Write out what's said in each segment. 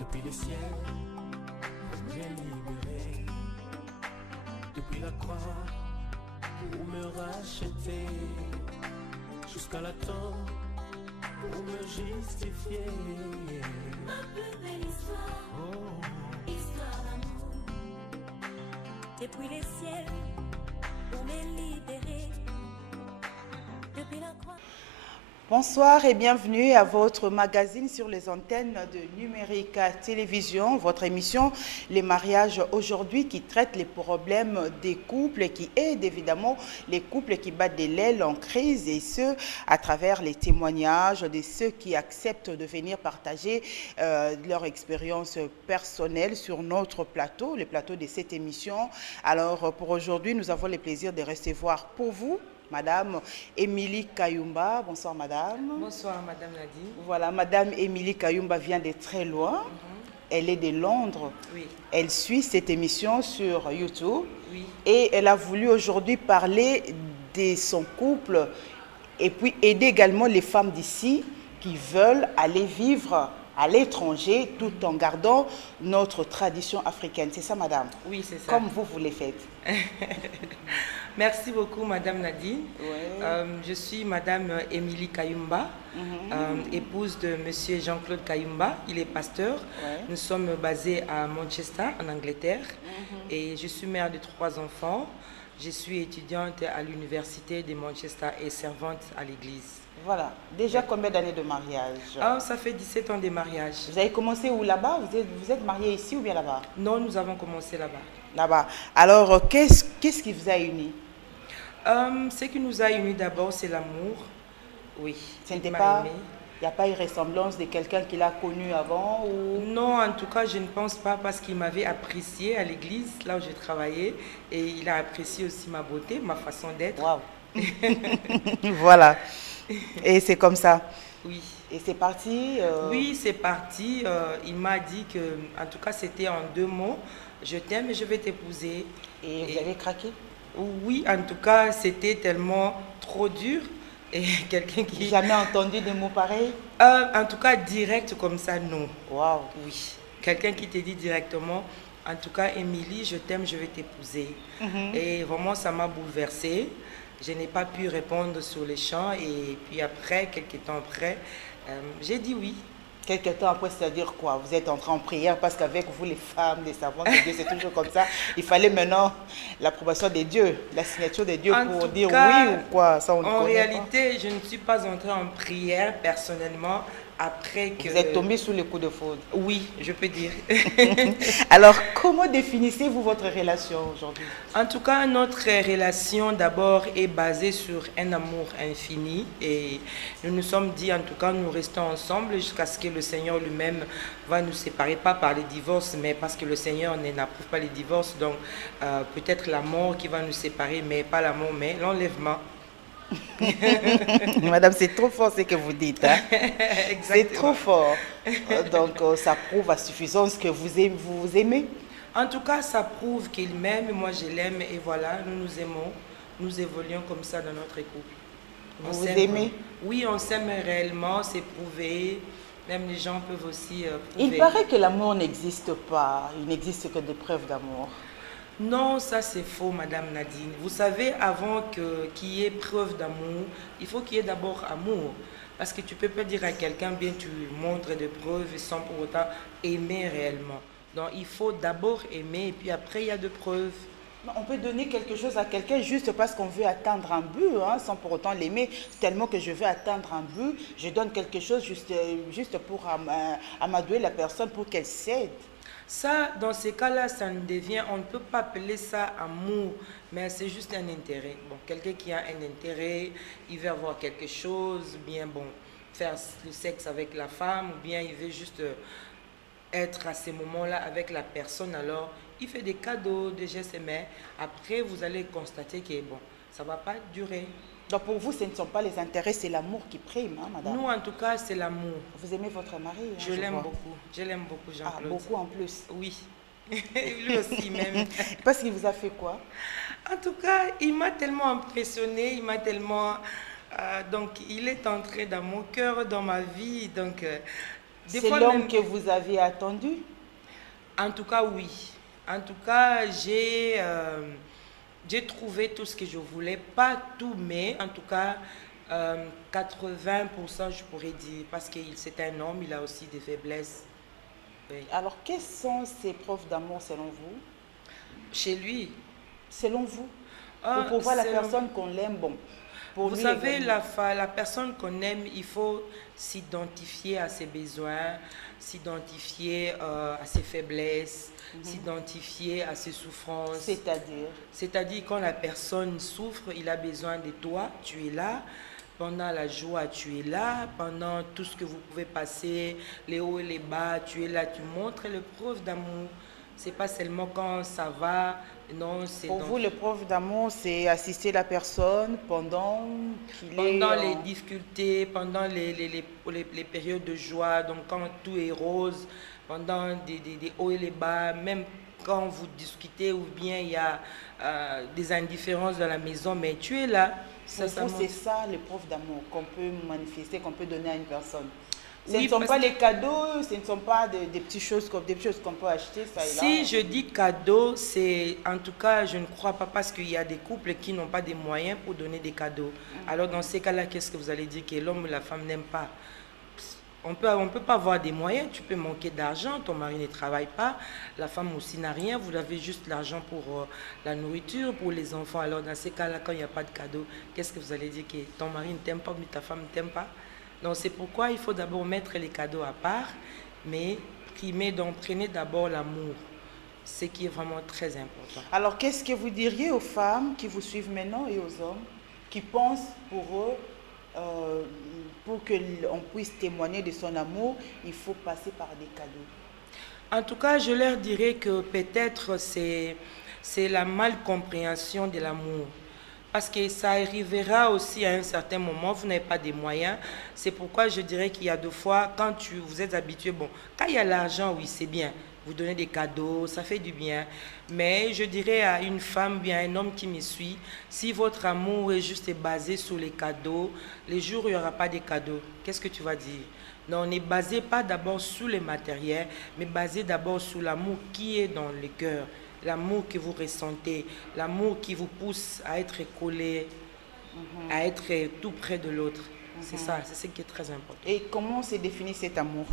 Depuis le ciel, pour me libérer. Depuis la croix, pour me racheter. Jusqu'à la tombe, pour me justifier. Ma plus belle histoire, histoire d'amour. Depuis les ciels, pour me libérer. Depuis la croix. Bonsoir et bienvenue à votre magazine sur les antennes de Numérica Télévision, votre émission Les mariages aujourd'hui qui traite les problèmes des couples et qui aide évidemment les couples qui battent de l'aile en crise et ce à travers les témoignages de ceux qui acceptent de venir partager leur expérience personnelle sur notre plateau, le plateau de cette émission. Alors pour aujourd'hui, nous avons le plaisir de recevoir pour vous Madame Émilie Kayumba. Bonsoir Madame. Bonsoir Madame Nadine. Voilà, Madame Émilie Kayumba vient de très loin. Elle est de Londres. Oui. Elle suit cette émission sur YouTube. Oui. Et elle a voulu aujourd'hui parler de son couple et puis aider également les femmes d'ici qui veulent aller vivre à l'étranger tout en gardant notre tradition africaine. C'est ça Madame? Oui, c'est ça. Comme vous les faites. Merci beaucoup Madame Nadine. Ouais. Je suis Madame Émilie Kayumba, épouse de Monsieur Jean-Claude Kayumba. Il est pasteur. Ouais. Nous sommes basés à Manchester, en Angleterre. Et je suis mère de 3 enfants. Je suis étudiante à l'université de Manchester et servante à l'église. Voilà. Déjà combien d'années de mariage? Ça fait 17 ans de mariage. Vous avez commencé où là-bas? Vous êtes marié ici ou bien là-bas? Non, nous avons commencé là-bas. Là-bas. Alors, qu'est-ce qui vous a unis? Ce qui nous a unis d'abord, c'est l'amour. Oui. Ce n'était Il m'a pas... aimé. Il n'y a pas eu ressemblance de quelqu'un qu'il a connu avant ou... Non, en tout cas, je ne pense pas parce qu'il m'avait apprécié à l'église, là où j'ai travaillé. Et il a apprécié aussi ma beauté, ma façon d'être. Waouh. Voilà. Et c'est comme ça. Oui. Et c'est parti Oui, c'est parti. Il m'a dit que, en tout cas, c'était en 2 mots. Je t'aime et je vais t'épouser. Et vous avez craqué? Oui, en tout cas, c'était tellement trop dur. Et quelqu'un qui... Jamais entendu des mots pareils? En tout cas, direct comme ça, non. Waouh. Oui. Quelqu'un qui te dit directement, en tout cas, Émilie, je t'aime, je vais t'épouser. Et vraiment, ça m'a bouleversée. Je n'ai pas pu répondre sur les champs. Et puis après, quelques temps après, j'ai dit oui. Quelque temps après, c'est-à-dire quoi? Vous êtes entré en prière parce qu'avec vous, les femmes, les savantes de Dieu, c'est toujours comme ça. Il fallait maintenant l'approbation de Dieu, la signature de Dieu pour dire oui ou quoi? Ça, on ne en connaît réalité, je ne suis pas entrée en prière personnellement après que... Vous êtes tombé sous les coups de foudre. Oui, je peux dire. Alors, comment définissez-vous votre relation aujourd'hui? En tout cas, notre relation d'abord est basée sur un amour infini et nous nous sommes dit, en tout cas, nous restons ensemble jusqu'à ce que le Seigneur lui-même va nous séparer, pas par les divorces, mais parce que le Seigneur n'approuve pas les divorces, donc peut-être la mort qui va nous séparer, mais pas la mort, mais l'enlèvement. Madame, c'est trop fort ce que vous dites. Hein? C'est trop fort. Donc, ça prouve à suffisance que vous vous aimez. En tout cas, ça prouve qu'il m'aime, moi je l'aime, et voilà, nous nous aimons, nous évoluons comme ça dans notre couple. Vous vous aimez? Oui, on s'aime réellement, c'est prouvé, même les gens peuvent aussi prouver. Il paraît que l'amour n'existe pas, il n'existe que des preuves d'amour. Non, ça c'est faux, Madame Nadine. Vous savez, avant qu'il y ait preuve d'amour, il faut qu'il y ait d'abord amour. Parce que tu ne peux pas dire à quelqu'un, bien tu montres des preuves sans pour autant aimer réellement. Donc il faut d'abord aimer et puis après il y a de preuves. On peut donner quelque chose à quelqu'un juste parce qu'on veut atteindre un but, hein, sans pour autant l'aimer. Tellement que je veux atteindre un but, je donne quelque chose juste pour amadouer la personne pour qu'elle cède. Ça, dans ces cas-là, ça ne devient, on ne peut pas appeler ça amour, mais c'est juste un intérêt. Bon, quelqu'un qui a un intérêt, il veut avoir quelque chose, bien bon, faire le sexe avec la femme, ou bien il veut juste être à ces moments-là avec la personne, alors il fait des cadeaux, des gestes, mais après vous allez constater que bon, ça ne va pas durer. Donc pour vous, ce ne sont pas les intérêts, c'est l'amour qui prime, hein, madame? Nous, en tout cas, c'est l'amour. Vous aimez votre mari? Hein, je l'aime beaucoup. Je l'aime beaucoup, Jean-Claude. Ah, beaucoup en plus? Oui. Lui aussi, même. Parce qu'il vous a fait quoi? En tout cas, il m'a tellement impressionné, il m'a tellement... donc, il est entré dans mon cœur, dans ma vie. Donc, Des C'est fois l'homme même- que vous aviez attendu? En tout cas, oui. En tout cas, j'ai trouvé tout ce que je voulais. Pas tout, mais en tout cas, 80%, je pourrais dire. Parce que c'est un homme, il a aussi des faiblesses. Oui. Alors, quelles sont ces preuves d'amour selon vous? Chez lui, Selon vous? ah, Pour voir la c'est- personne qu'on l'aime, bon. Pour vous lui savez, également. la personne qu'on aime, il faut s'identifier à ses besoins, s'identifier à ses faiblesses, s'identifier à ses souffrances. C'est-à-dire? C'est-à-dire quand la personne souffre, il a besoin de toi, tu es là. Pendant la joie, tu es là. Pendant tout ce que vous pouvez passer, les hauts et les bas, tu es là, tu montres le preuve d'amour. C'est pas seulement quand ça va, non, c'est Pour dans- vous, le preuve d'amour, c'est assister la personne pendant qu'il est... pendant les difficultés, pendant les périodes de joie, donc quand tout est rose, pendant des hauts et les bas, même quand vous discutez ou bien il y a des indifférences dans la maison, mais tu es là. Pour Ça vous, montre- c'est ça le preuve d'amour qu'on peut manifester, qu'on peut donner à une personne. Ce Oui, ne sont parce pas que- les cadeaux, ce ne sont pas des petites choses des choses qu'on peut acheter, ça et là. Si je dis cadeau, c'est en tout cas, je ne crois pas parce qu'il y a des couples qui n'ont pas des moyens pour donner des cadeaux. Alors dans ces cas-là, qu'est-ce que vous allez dire que l'homme ou la femme n'aime pas? On peut pas avoir des moyens, tu peux manquer d'argent, ton mari ne travaille pas, la femme aussi n'a rien, vous avez juste l'argent pour la nourriture, pour les enfants. Alors dans ces cas-là, quand il n'y a pas de cadeau, qu'est-ce que vous allez dire que ton mari ne t'aime pas, mais ta femme ne t'aime pas? Donc c'est pourquoi il faut d'abord mettre les cadeaux à part, mais primer, donc prenez d'abord l'amour, ce qui est vraiment très important. Alors, qu'est-ce que vous diriez aux femmes qui vous suivent maintenant et aux hommes qui pensent pour eux, pour qu'on puisse témoigner de son amour, il faut passer par des cadeaux? En tout cas, je leur dirais que peut-être c'est la malcompréhension de l'amour. Parce que ça arrivera aussi à un certain moment, vous n'avez pas des moyens. C'est pourquoi je dirais qu'il y a deux fois, quand vous êtes habitué, bon, quand il y a l'argent, oui, c'est bien. Vous donnez des cadeaux, ça fait du bien. Mais je dirais à une femme, bien à un homme qui me suit, si votre amour est juste basé sur les cadeaux, les jours où il n'y aura pas de cadeaux, qu'est-ce que tu vas dire? Non, on n'est basé pas d'abord sur les matériels, mais basé d'abord sur l'amour qui est dans le cœur. L'amour que vous ressentez, l'amour qui vous pousse à être collé, à être tout près de l'autre. C'est ça, c'est ce qui est très important. Et comment se définit cet amour?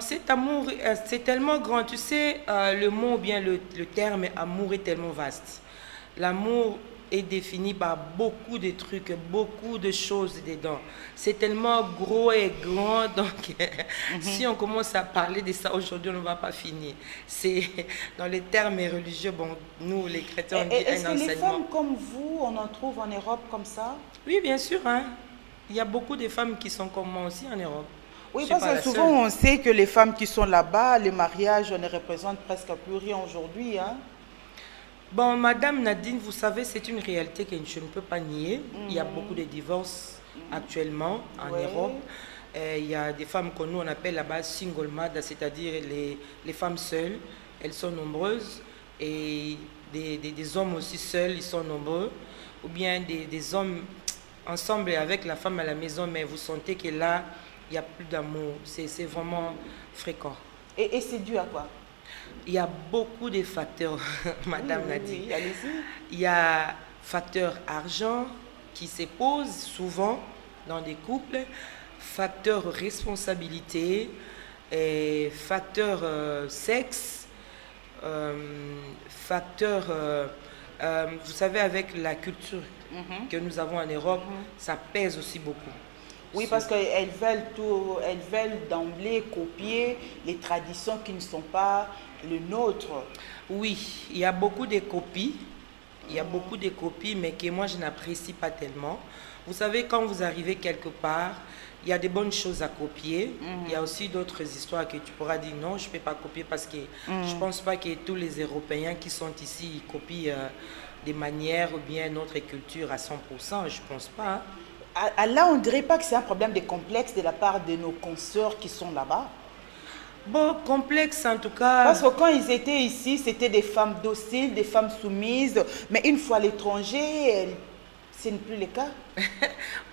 Cet amour, c'est tellement grand. Tu sais, le mot, ou bien le terme amour est tellement vaste. L'amour est défini par beaucoup de trucs, beaucoup de choses dedans. C'est tellement gros et grand, donc si on commence à parler de ça aujourd'hui, on ne va pas finir. C'est dans les termes religieux, bon, nous les chrétiens, on dit Est-ce un que les enseignement. femmes comme vous, on en trouve en Europe comme ça? Oui, bien sûr, hein. Il y a beaucoup de femmes qui sont comme moi aussi en Europe. Oui, Je suis parce pas que la souvent seule. on sait que les femmes qui sont là-bas, le mariage ne représente presque plus rien aujourd'hui, hein? Bon, Madame Nadine, vous savez, c'est une réalité que je ne peux pas nier. Il y a beaucoup de divorces actuellement en Ouais. Europe. Il y a des femmes que nous, on appelle là-bas single mother, c'est-à-dire les femmes seules. Elles sont nombreuses. Et des hommes aussi seuls, ils sont nombreux. Ou bien des hommes ensemble avec la femme à la maison, mais vous sentez que là, il n'y a plus d'amour. C'est vraiment fréquent. Et c'est dû à quoi? Il y a beaucoup de facteurs, Madame Oui, Nadine. oui, allez-y. Il y a facteur argent qui se pose souvent dans des couples, facteur responsabilité, et facteur sexe, facteur, vous savez, avec la culture que nous avons en Europe, ça pèse aussi beaucoup. Oui, parce qu'elles veulent tout, elles veulent d'emblée copier les traditions qui ne sont pas les nôtres. Oui, il y a beaucoup de copies. Il y a beaucoup de copies, mais que moi, je n'apprécie pas tellement. Vous savez, quand vous arrivez quelque part, il y a des bonnes choses à copier. Il y a aussi d'autres histoires que tu pourras dire non, je ne peux pas copier parce que je ne pense pas que tous les Européens qui sont ici ils copient des manières ou bien notre culture à 100%. Je ne pense pas. Hein. Là, on ne dirait pas que c'est un problème de complexe de la part de nos consoeurs qui sont là-bas. Bon, complexe en tout cas. Parce que quand ils étaient ici, c'était des femmes dociles, des femmes soumises. Mais une fois à l'étranger, ce n'est plus le cas?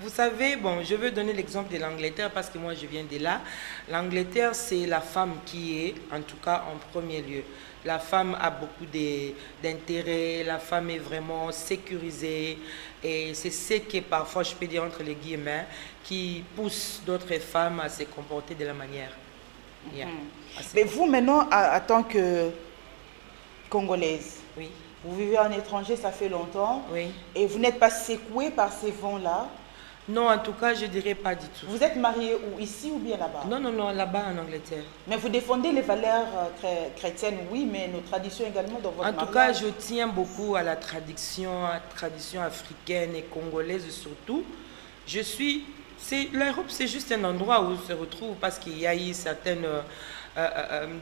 Vous savez, bon, je veux donner l'exemple de l'Angleterre parce que moi je viens de là. L'Angleterre, c'est la femme qui est, en tout cas, en premier lieu. La femme a beaucoup d'intérêt, la femme est vraiment sécurisée et c'est ce qui, parfois, je peux dire entre les guillemets, qui pousse d'autres femmes à se comporter de la manière. Yeah. Mais vous, maintenant, en tant que Congolaise, Oui, vous vivez en étranger, ça fait longtemps, oui. et vous n'êtes pas secouée par ces vents-là. Non, en tout cas, je dirais pas du tout. Vous êtes mariée où, ici ou bien là-bas? Non, non, non, là-bas en Angleterre. Mais vous défendez les valeurs chrétiennes, oui, mais nos traditions également dans votre En tout mariage. cas, je tiens beaucoup à la tradition africaine et congolaise surtout. L'Europe, c'est juste un endroit où on se retrouve parce qu'il y a eu certaines,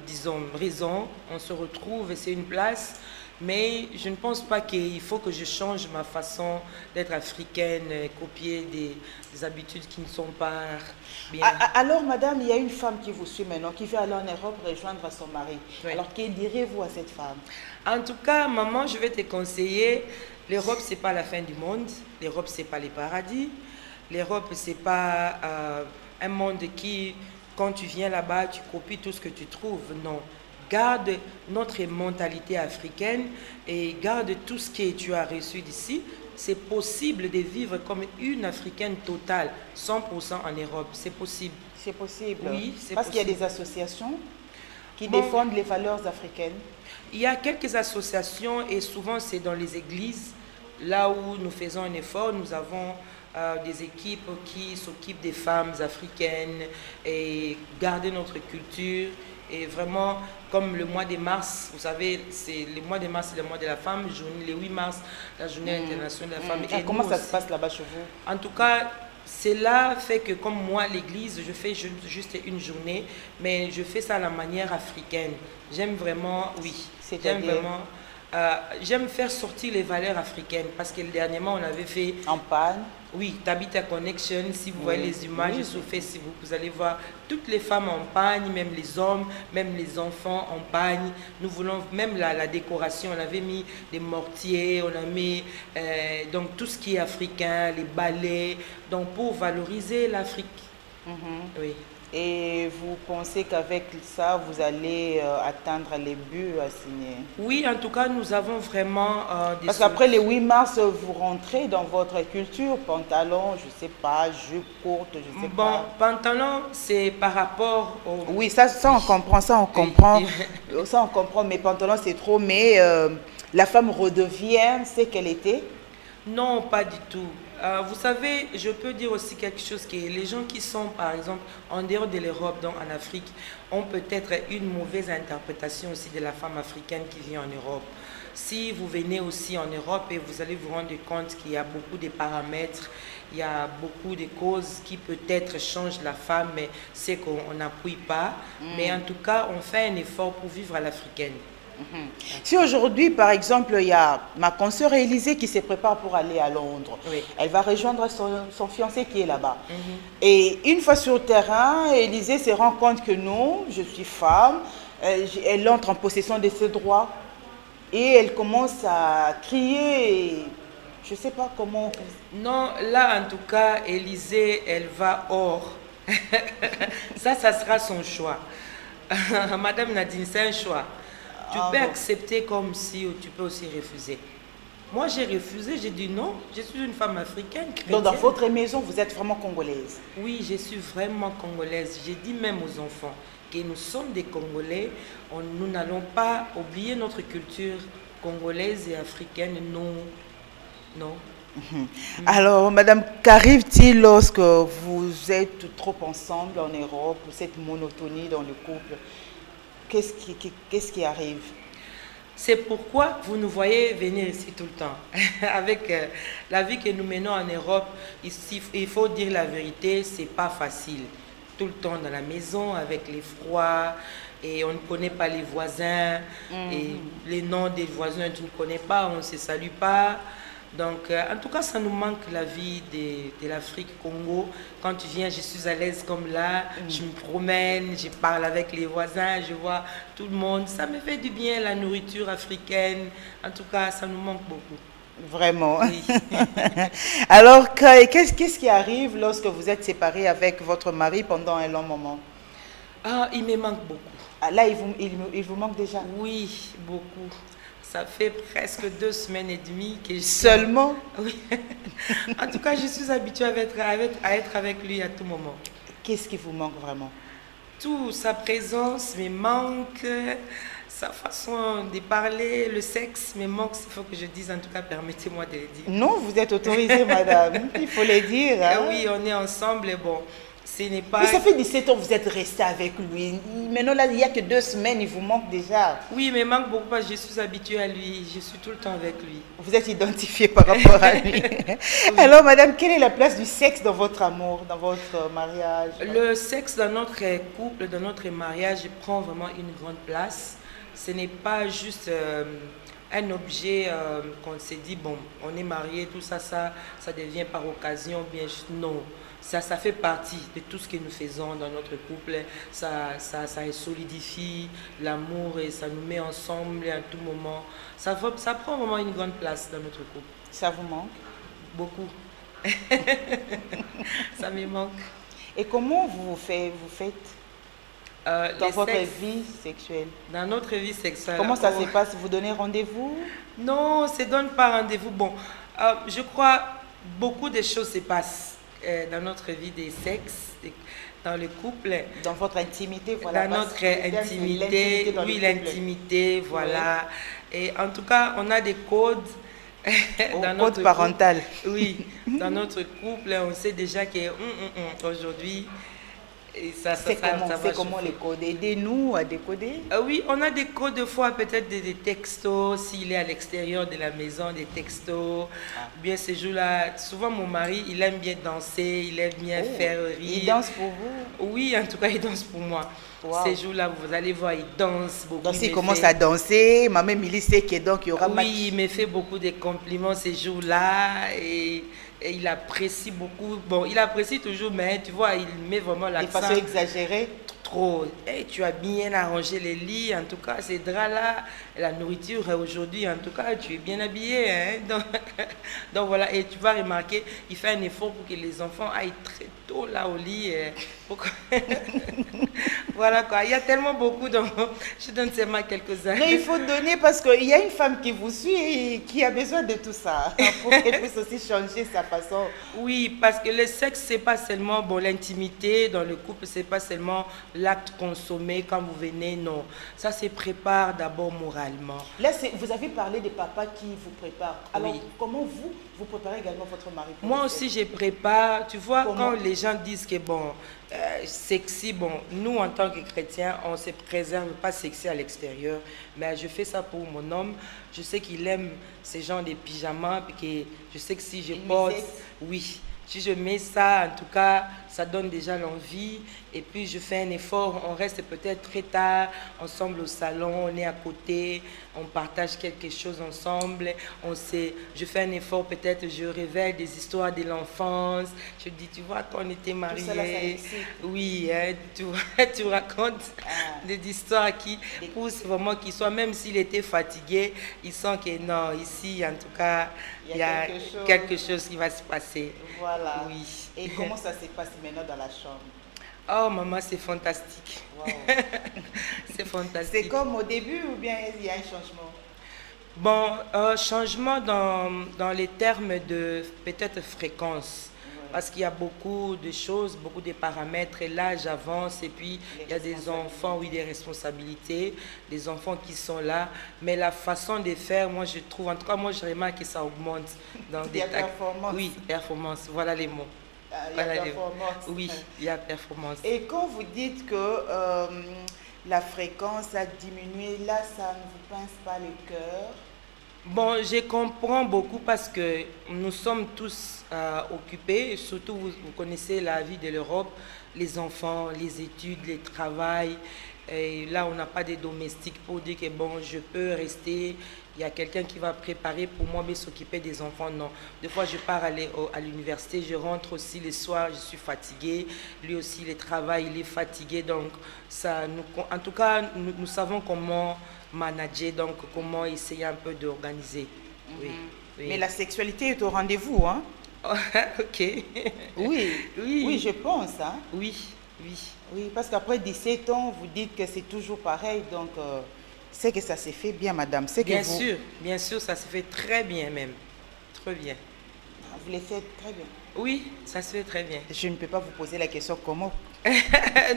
disons, raisons. On se retrouve et c'est une place. Mais je ne pense pas qu'il faut que je change ma façon d'être africaine, copier des habitudes qui ne sont pas bien. Alors, madame, il y a une femme qui vous suit maintenant, qui veut aller en Europe rejoindre son mari. Oui. Alors, que direz-vous à cette femme? En tout cas, maman, je vais te conseiller, l'Europe, ce n'est pas la fin du monde. L'Europe, ce n'est pas les paradis. L'Europe, ce n'est pas un monde qui, quand tu viens là-bas, tu copies tout ce que tu trouves. Non. Garde notre mentalité africaine et garde tout ce que tu as reçu d'ici. C'est possible de vivre comme une Africaine totale, 100% en Europe. C'est possible. C'est possible. Oui, c'est Parce qu'il y a possible. des associations qui Bon. défendent les valeurs africaines. Il y a quelques associations et souvent c'est dans les églises, là où nous faisons un effort. Nous avons des équipes qui s'occupent des femmes africaines et garder notre culture. Et vraiment, comme le mois de mars, vous savez, le mois de mars, c'est le mois de la femme, le 8 mars, la journée internationale de la femme. Et Comment nous ça se aussi. passe là-bas chez vous? En tout cas, cela fait que comme moi, l'église, je fais juste une journée, mais je fais ça à la manière africaine. J'aime vraiment, oui, j'aime C'est-à-dire? vraiment, j'aime faire sortir les valeurs africaines parce que dernièrement, on avait fait, En panne? oui, Tabitha Connection, si vous voyez les images oui. sur Facebook, vous allez voir toutes les femmes en pagne, même les hommes, même les enfants en pagne. Nous voulons même la décoration, on avait mis des mortiers, on a mis donc tout ce qui est africain, les balais, donc pour valoriser l'Afrique. Oui. Et vous pensez qu'avec ça, vous allez atteindre les buts assignés? Oui, en tout cas, nous avons vraiment des Parce qu'après le 8 mars, vous rentrez dans votre culture, pantalon, je ne sais pas, jupe courte, je ne sais Bon, pas. pantalon, c'est par rapport au... Oui, ça on comprend, ça on comprend. Ça on comprend, mais pantalon c'est trop. Mais la femme redevient ce qu'elle était. Non, pas du tout. Vous savez, je peux dire aussi quelque chose que les gens qui sont, par exemple, en dehors de l'Europe, donc en Afrique, ont peut-être une mauvaise interprétation aussi de la femme africaine qui vit en Europe. Si vous venez aussi en Europe et vous allez vous rendre compte qu'il y a beaucoup de paramètres, il y a beaucoup de causes qui peut-être changent la femme, mais c'est qu'on n'appuie pas. Mais en tout cas, on fait un effort pour vivre à l'africaine. Si aujourd'hui, par exemple, il y a ma consoeur Élisée qui se prépare pour aller à Londres, Oui. elle va rejoindre son fiancé qui est là-bas. Et une fois sur le terrain, Élisée se rend compte que non, je suis femme, elle entre en possession de ses droits et elle commence à crier, je ne sais pas comment. Non, là en tout cas, Élisée, elle va hors. Ça sera son choix. Madame Nadine, c'est un choix. Tu peux accepter comme si tu peux aussi refuser. Moi, j'ai refusé, j'ai dit non, je suis une femme africaine, chrétienne. Donc dans votre maison, vous êtes vraiment congolaise? Oui, je suis vraiment congolaise. J'ai dit même aux enfants que nous sommes des Congolais. Nous n'allons pas oublier notre culture congolaise et africaine. Non, non. Alors, madame, qu'arrive-t-il lorsque vous êtes trop ensemble en Europe, cette monotonie dans le couple? Qu'est-ce qui arrive? C'est pourquoi vous nous voyez venir ici tout le temps. Avec la vie que nous menons en Europe, ici, il faut dire la vérité, c'est pas facile. Tout le temps dans la maison, avec les froids, et on ne connaît pas les voisins, et les noms des voisins, tu ne connais pas, on ne se salue pas. Donc, en tout cas, ça nous manque la vie de l'Afrique, Congo. Quand tu viens, je suis à l'aise comme là, je me promène, je parle avec les voisins, je vois tout le monde. Ça me fait du bien, la nourriture africaine. En tout cas, ça nous manque beaucoup. Vraiment. Oui. Alors, qu'est-ce qui arrive lorsque vous êtes séparés avec votre mari pendant un long moment? Ah, il me manque beaucoup. Ah, là, il vous manque déjà? Oui, beaucoup. Ça fait presque 2 semaines et demie que je suis... Seulement? Oui. En tout cas, je suis habituée à être avec lui à tout moment. Qu'est-ce qui vous manque vraiment? Tout, sa présence me manque, sa façon de parler, le sexe me manque, il faut que je dise, en tout cas, permettez-moi de le dire. Non, vous êtes autorisée, madame. Il faut le dire. Hein? Oui, on est ensemble, et bon, ce n'est pas... Mais ça fait 17 ans que vous êtes resté avec lui. Maintenant, là, il n'y a que 2 semaines, il vous manque déjà. Oui, il me manque beaucoup parce que je suis habituée à lui, je suis tout le temps avec lui. Vous êtes identifiée par rapport à lui. Oui. Alors, madame, quelle est la place du sexe dans votre amour, dans votre mariage? Le sexe dans notre couple, dans notre mariage, prend vraiment une grande place. Ce n'est pas juste un objet qu'on s'est dit, bon, on est mariés, tout ça, ça devient par occasion, bien non. Ça fait partie de tout ce que nous faisons dans notre couple. Ça solidifie l'amour et ça nous met ensemble à tout moment. Ça prend vraiment une grande place dans notre couple. Ça vous manque? Beaucoup. Ça me manque. Et comment vous faites dans votre vie sexuelle? Dans notre vie sexuelle. Comment ça se passe? Vous donnez rendez-vous? Non, on ne se donne pas rendez-vous. Bon, je crois beaucoup de choses se passent dans notre vie des sexes, dans le couple. Dans votre intimité, voilà. Dans notre intimité, oui, l'intimité, voilà. Oui. Et en tout cas, on a des codes. Dans notre code parental. Oui, dans notre couple, on sait déjà que aujourd'hui, c'est comment les codes? Aidez-nous à décoder. Oui, on a des codes de fois, peut-être des textos, s'il est à l'extérieur de la maison, des textos. Bien ces jours-là, souvent mon mari, il aime bien danser, il aime bien faire rire. Il danse pour vous? Oui, en tout cas, il danse pour moi. Wow. Ces jours-là, vous allez voir, il danse beaucoup. Donc s'il commence à danser, maman Milly sait qu'il y aura match. Oui, il me fait beaucoup de compliments ces jours-là et il apprécie beaucoup. Bon, il apprécie toujours, mais tu vois, il met vraiment l'accent. De façon exagérée? Trop. Hey, tu as bien arrangé les lits, en tout cas, ces draps-là, la nourriture aujourd'hui, en tout cas, tu es bien habillé. Hein? Donc voilà, et tu vas remarquer, il fait un effort pour que les enfants aillent très tôt là au lit. Voilà quoi, il y a tellement beaucoup de... Je donne seulement quelques-uns. Mais il faut donner parce qu'il y a une femme qui vous suit et qui a besoin de tout ça pour qu'elle puisse aussi changer sa façon. Oui, parce que le sexe, c'est pas seulement bon, l'intimité dans le couple, c'est pas seulement l'acte consommé quand vous venez, non. Ça se prépare d'abord moralement. Là, vous avez parlé des papas qui vous préparent. Alors, oui. Comment vous préparez également votre mari? Moi aussi, je prépare. Tu vois, quand les gens disent que bon, sexy, bon, nous en tant que chrétiens, on ne se préserve pas sexy à l'extérieur, mais je fais ça pour mon homme. Je sais qu'il aime ces genres de pyjamas, que je sais que si je porte, oui, si je mets ça, en tout cas, ça donne déjà l'envie. Et puis je fais un effort, on reste peut-être très tard, ensemble au salon, on est à côté, on partage quelque chose ensemble. Je fais un effort, peut-être je révèle des histoires de l'enfance. Je dis, tu vois, quand on était mariés, oui, hein, tu racontes des histoires qui poussent vraiment, qu'il soit, même s'il était fatigué, il sent que non, ici, en tout cas, il y a quelque chose qui va se passer. Voilà. Oui. Et comment ça se passe maintenant dans la chambre? Oh maman, c'est fantastique. Wow. C'est fantastique. C'est comme au début ou bien il y a un changement? Bon, changement dans les termes de peut-être fréquence. Ouais. Parce qu'il y a beaucoup de choses, beaucoup de paramètres, et l'âge avance, et puis il y a des enfants, oui, des responsabilités, des enfants qui sont là. Mais la façon de faire, moi je trouve, en tout cas moi je remarque que ça augmente. Dans il y a performance. Oui, performance, voilà les mots. Il y a performance. Oui, il y a performance. Et quand vous dites que la fréquence a diminué, là, ça ne vous pince pas le cœur? Bon, je comprends beaucoup parce que nous sommes tous occupés, et surtout vous connaissez la vie de l'Europe, les enfants, les études, le travail. Et là, on n'a pas de domestiques pour dire que bon, je peux rester. Il y a quelqu'un qui va préparer pour moi, mais s'occuper des enfants, non. Des fois, je pars à l'université, je rentre aussi le soir, je suis fatiguée. Lui aussi, il travaille, il est fatigué. Donc, en tout cas, nous savons comment manager, donc comment essayer un peu d'organiser. Oui. Oui. Mais la sexualité est au rendez-vous, hein? Ok. Oui, Oui. oui, je pense, hein? Oui, oui. Oui, parce qu'après 17 ans, vous dites que c'est toujours pareil, donc c'est que ça s'est fait bien, madame. C'est que Bien sûr, ça se fait très bien même. Très bien. vous le faites très bien. Oui, ça se fait très bien. Je ne peux pas vous poser la question comment.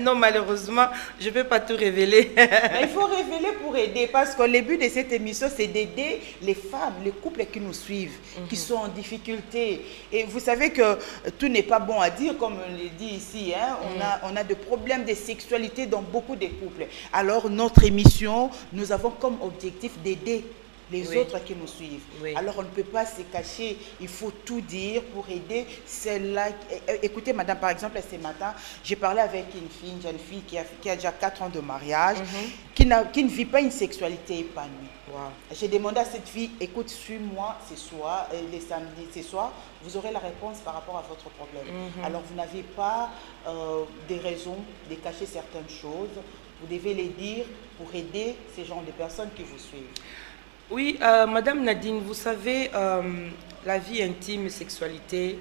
Non, malheureusement, je ne peux pas tout révéler. Il faut révéler pour aider, parce que le but de cette émission, c'est d'aider les femmes, les couples qui nous suivent, qui sont en difficulté. Et vous savez que tout n'est pas bon à dire, comme on le dit ici. Hein. On a des problèmes de sexualité dans beaucoup de couples. Alors, notre émission, nous avons comme objectif d'aider les autres qui nous suivent. Oui. Alors, on ne peut pas se cacher, il faut tout dire pour aider celle-là. Écoutez, madame, par exemple, ce matin, j'ai parlé avec une jeune fille qui a déjà 4 ans de mariage, qui ne vit pas une sexualité épanouie. Wow. J'ai demandé à cette fille, écoute, suis-moi ce soir, les samedis, ce soir, vous aurez la réponse par rapport à votre problème. Alors, vous n'avez pas des raisons de cacher certaines choses, vous devez les dire pour aider ces genres de personnes qui vous suivent. Oui, Madame Nadine, vous savez, la vie intime et sexualité,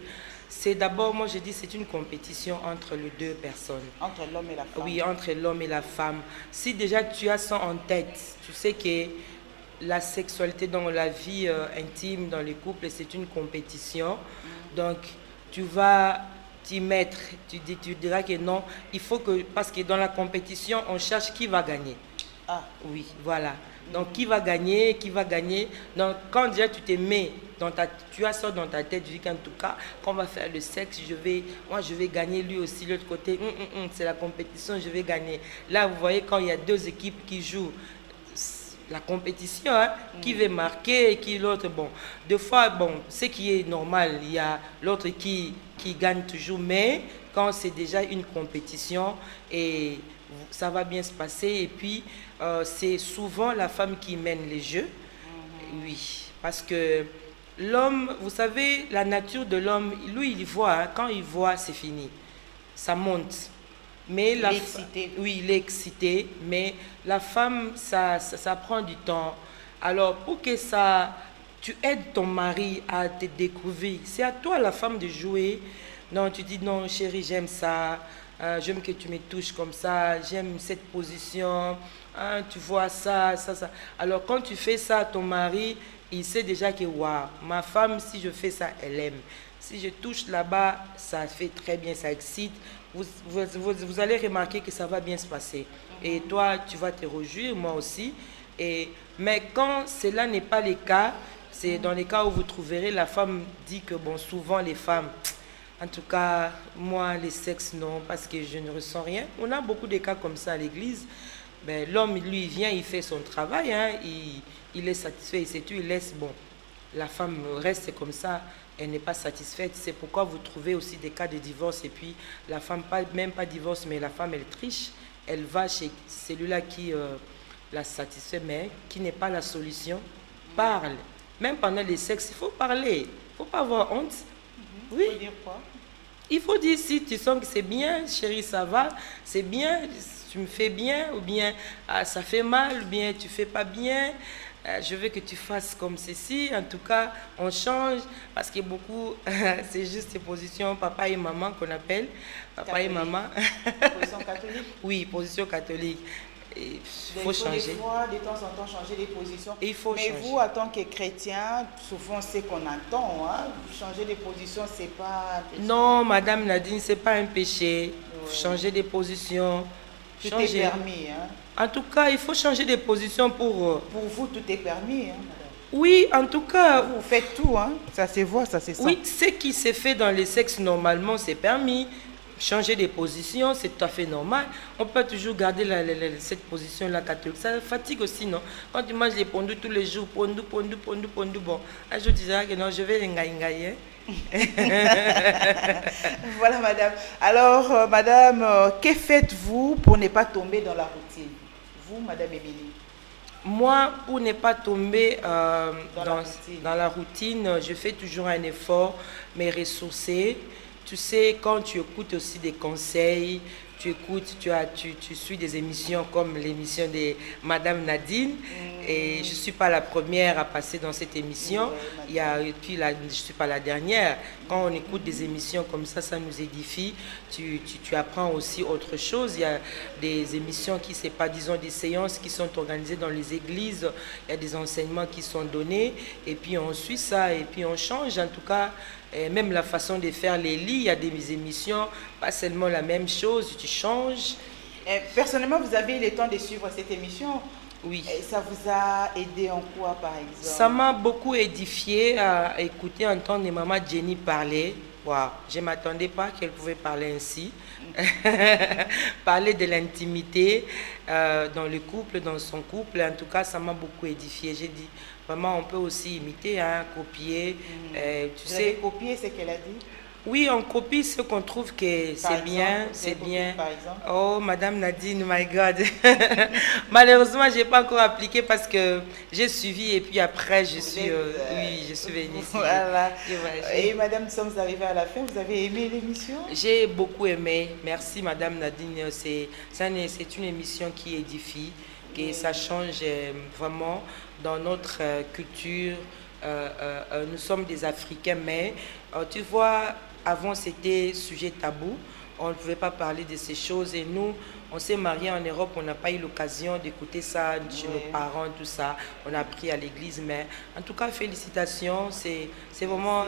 c'est d'abord, moi je dis, c'est une compétition entre les deux personnes. Entre l'homme et la femme. Oui, entre l'homme et la femme. Si déjà tu as ça en tête, tu sais que la sexualité dans la vie intime, dans les couples, c'est une compétition. Donc, tu vas t'y mettre, tu diras que non, il faut que, parce que dans la compétition, on cherche qui va gagner. Ah. Oui, voilà. Donc, qui va gagner, qui va gagner. Donc, quand déjà tu te mets, tu as ça dans ta tête, tu dis qu'en tout cas, quand on va faire le sexe, moi je vais gagner, lui aussi, l'autre côté, c'est la compétition, je vais gagner. Là, vous voyez, quand il y a deux équipes qui jouent, la compétition, hein, qui va marquer et qui l'autre, bon. Des fois, bon, ce qui est normal, il y a l'autre qui gagne toujours, mais quand c'est déjà une compétition, et ça va bien se passer, et puis, c'est souvent la femme qui mène les jeux. Oui, parce que l'homme, vous savez, la nature de l'homme, lui, il voit, hein, quand il voit, c'est fini. Ça monte. Mais il est excité. Oui, il est excité, mais la femme, ça prend du temps. Alors, pour que tu aides ton mari à te découvrir, c'est à toi, la femme, de jouer. Non, tu dis, non, chérie, j'aime ça. J'aime que tu me touches comme ça. J'aime cette position. Hein, tu vois ça. Alors, quand tu fais ça, ton mari, il sait déjà que, waouh, ma femme, si je fais ça, elle aime. Si je touche là-bas, ça fait très bien, ça excite. Vous allez remarquer que ça va bien se passer. Et toi, tu vas te réjouir, moi aussi. Mais quand cela n'est pas le cas, c'est dans les cas où vous trouverez, la femme dit que, bon, souvent les femmes, en tout cas, moi, les sexes, non, parce que je ne ressens rien. On a beaucoup de cas comme ça à l'église. Ben, l'homme, lui, il vient, il fait son travail, hein, il est satisfait, c'est tout, il laisse, bon, la femme reste comme ça, elle n'est pas satisfaite. C'est pourquoi vous trouvez aussi des cas de divorce, et puis la femme, même pas divorce, mais la femme, elle triche, elle va chez celui-là qui la satisfait, mais qui n'est pas la solution. Parle. Même pendant les sexes, il faut parler, il ne faut pas avoir honte. Oui. Il faut dire quoi? Il faut dire, si tu sens que c'est bien, chérie, ça va, c'est bien, tu me fais bien, ou bien ça fait mal, ou bien tu fais pas bien, je veux que tu fasses comme ceci. En tout cas, on change, parce que beaucoup, c'est juste les positions papa et maman qu'on appelle, papa catholique. Et maman. Position catholique? Oui, position catholique. Il faut changer. Des fois, de temps en temps, changer les positions. Il faut Mais changer. vous, en tant que chrétien, souvent, c'est qu'on entend. Hein? Changer les positions, c'est pas un péché. Non, Madame Nadine, c'est pas un péché. Changer des positions. Tout changer. est permis. Hein? En tout cas, il faut changer des positions pour... Pour vous, tout est permis. Hein, madame? Oui, en tout cas... Vous faites tout. Hein? Ça se voit, ça se sent. Oui, ce qui se fait dans les sexes, normalement, c'est permis. Changer des positions, c'est tout à fait normal. On peut toujours garder cette position-là catholique. Ça fatigue aussi, non? Quand tu manges les pondus tous les jours, pondou, bon, un jour tu diras que non, je vais les ngaï. Voilà, madame. Alors, madame, que faites-vous pour ne pas tomber dans la routine? Vous, madame Émilie? Moi, pour ne pas tomber dans la routine, je fais toujours un effort, me ressourcer. Tu sais, quand tu écoutes aussi des conseils, tu écoutes, tu suis des émissions comme l'émission de Madame Nadine. Et je ne suis pas la première à passer dans cette émission. Et puis je ne suis pas la dernière. Quand on écoute des émissions comme ça nous édifie. Tu apprends aussi autre chose. Il y a des émissions qui, c'est pas, disons, des séances qui sont organisées dans les églises. Il y a des enseignements qui sont donnés. Et puis on suit ça et puis on change. En tout cas, même la façon de faire les lits, il y a des émissions, pas seulement la même chose, tu changes. Personnellement, vous avez eu le temps de suivre cette émission? Oui. Et ça vous a aidé en quoi, par exemple? Ça m'a beaucoup édifié à écouter, entendre maman Jenny parler. Wow. Je ne m'attendais pas qu'elle pouvait parler ainsi. Parler de l'intimité dans le couple, dans son couple. En tout cas, ça m'a beaucoup édifié. J'ai dit, vraiment, on peut aussi imiter, hein, copier. Vous avez copié ce qu'elle a dit? Oui, on copie ce qu'on trouve que c'est bien, c'est bien. Par exemple? Oh, Madame Nadine, my God. Malheureusement, je n'ai pas encore appliqué parce que j'ai suivi et puis après, je suis venue ici. Voilà. Et Madame, nous sommes arrivés à la fin. Vous avez aimé l'émission? J'ai beaucoup aimé. Merci, Madame Nadine. C'est une émission qui édifie, que ça change vraiment dans notre culture. Nous sommes des Africains, mais tu vois, avant c'était sujet tabou, on ne pouvait pas parler de ces choses et nous, on s'est mariés en Europe, on n'a pas eu l'occasion d'écouter ça chez nos parents, tout ça, on a appris à l'église, mais en tout cas félicitations, c'est vraiment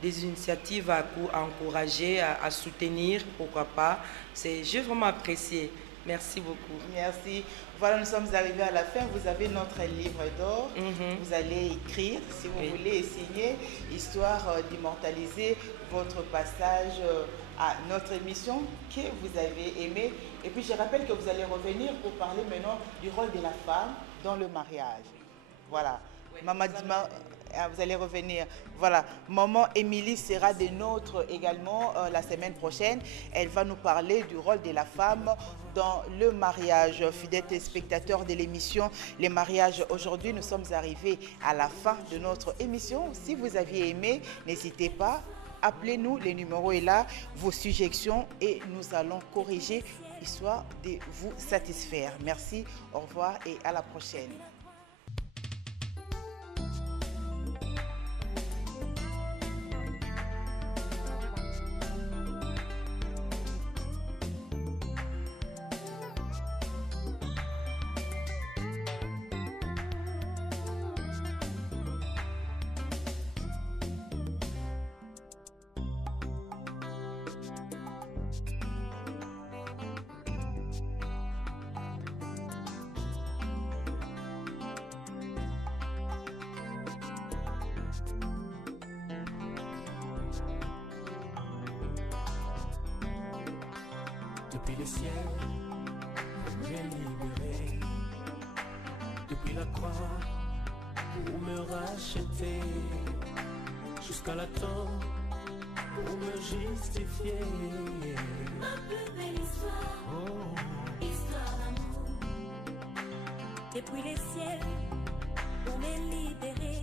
des initiatives à encourager, à soutenir, pourquoi pas, j'ai vraiment apprécié. Merci beaucoup. Merci. Voilà, nous sommes arrivés à la fin. Vous avez notre livre d'or. Vous allez écrire, si vous voulez, et signer, histoire d'immortaliser votre passage à notre émission que vous avez aimé. Et puis, je rappelle que vous allez revenir pour parler maintenant du rôle de la femme dans le mariage. Voilà. Oui, Maman Dima, vous allez revenir. Voilà. Maman Émilie sera des nôtres également la semaine prochaine. Elle va nous parler du rôle de la femme dans le mariage. Fidèles spectateurs de l'émission Les Mariages, aujourd'hui, nous sommes arrivés à la fin de notre émission. Si vous aviez aimé, n'hésitez pas, appelez-nous, le numéro est là, vos suggestions et nous allons corriger histoire de vous satisfaire. Merci, au revoir et à la prochaine. Depuis le ciel, j'ai libéré. Depuis la croix, pour me racheter. Jusqu'à la tombe, pour me justifier. Ma plus belle histoire, histoire d'amour. Depuis les ciels, pour me libérer.